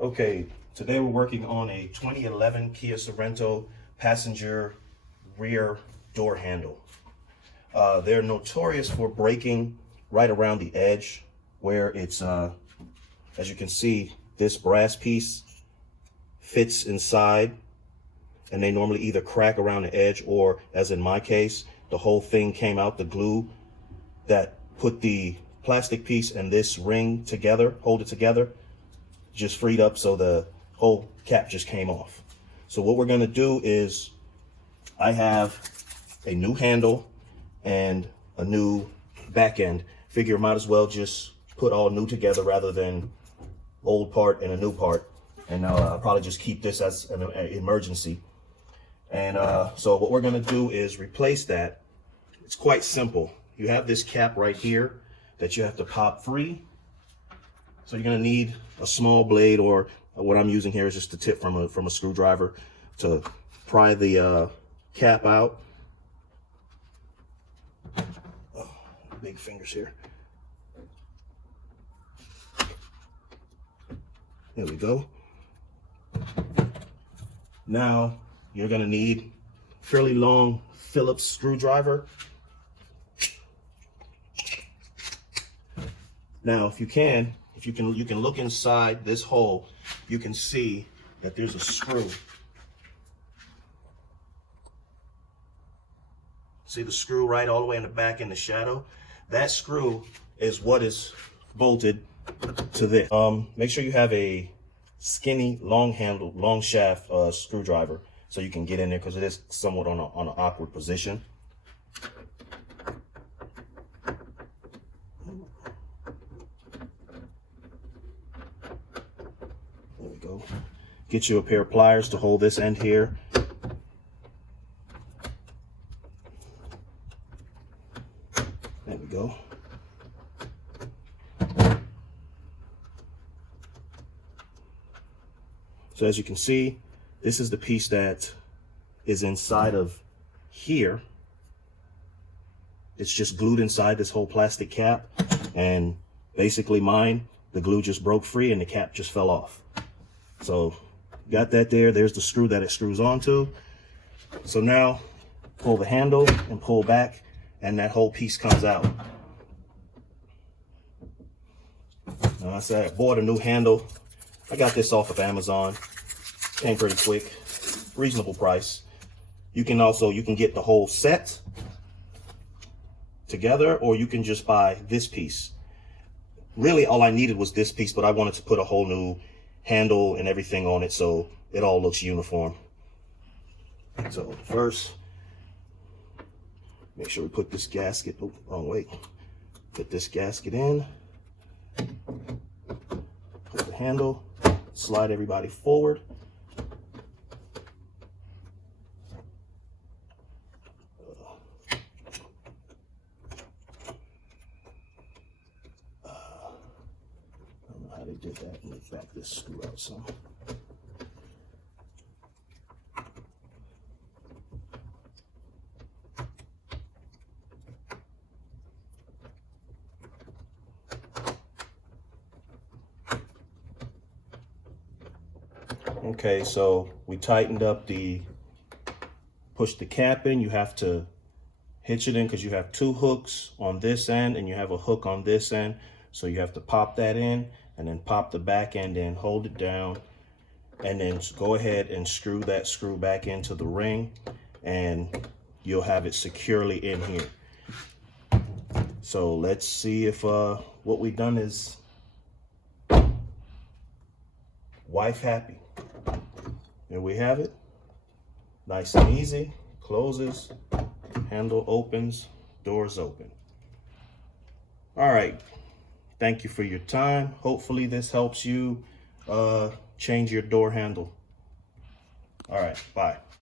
Okay, today we're working on a 2011 Kia Sorento passenger rear door handle. They're notorious for breaking right around the edge where it's, as you can see, this brass piece fits inside, and they normally either crack around the edge or, as in my case, the whole thing came out, the glue that put the plastic piece and this ring together, hold it together, just freed up, so the whole cap just came off. So what we're going to do is, I have a new handle and a new back end. Figure might as well just put all new together rather than old part and a new part. And I'll probably just keep this as an emergency. And so what we're going to do is replace that. It's quite simple. You have this cap right here that you have to pop free. So you're going to need a small blade, or what I'm using here is just a tip from a screwdriver to pry the cap out. Oh, big fingers here. There we go. Now you're going to need a fairly long Phillips screwdriver. Now, if you can look inside this hole. You can see that there's a screw. See the screw right all the way in the back in the shadow? That screw is what is bolted to this. Make sure you have a skinny, long handle, long shaft screwdriver so you can get in there, because it is somewhat on an awkward position. There we go. Get you a pair of pliers to hold this end here. There we go. So as you can see, this is the piece that is inside of here. It's just glued inside this whole plastic cap, and basically the glue just broke free and the cap just fell off. So got that there. There's the screw that it screws onto. So now pull the handle and pull back, and that whole piece comes out. Now I said I bought a new handle. I got this off of Amazon. Came pretty quick, reasonable price. You can get the whole set together, or you can just buy this piece. Really, all I needed was this piece, but I wanted to put a whole new handle and everything on it so it all looks uniform. So first, make sure we put this gasket, oh, wrong way. Put this gasket in, put the handle, slide everybody forward. I don't know how they did that. Let me back this screw out some. Okay, so we tightened up push the cap in. You have to hitch it in because you have two hooks on this end and you have a hook on this end. So you have to pop that in and then pop the back end in, hold it down, and then go ahead and screw that screw back into the ring, and you'll have it securely in here. So let's see if what we've done is wife happy. There we have it. Nice and easy. Closes, handle opens, doors open. All right. Thank you for your time. Hopefully this helps you change your door handle. All right. Bye.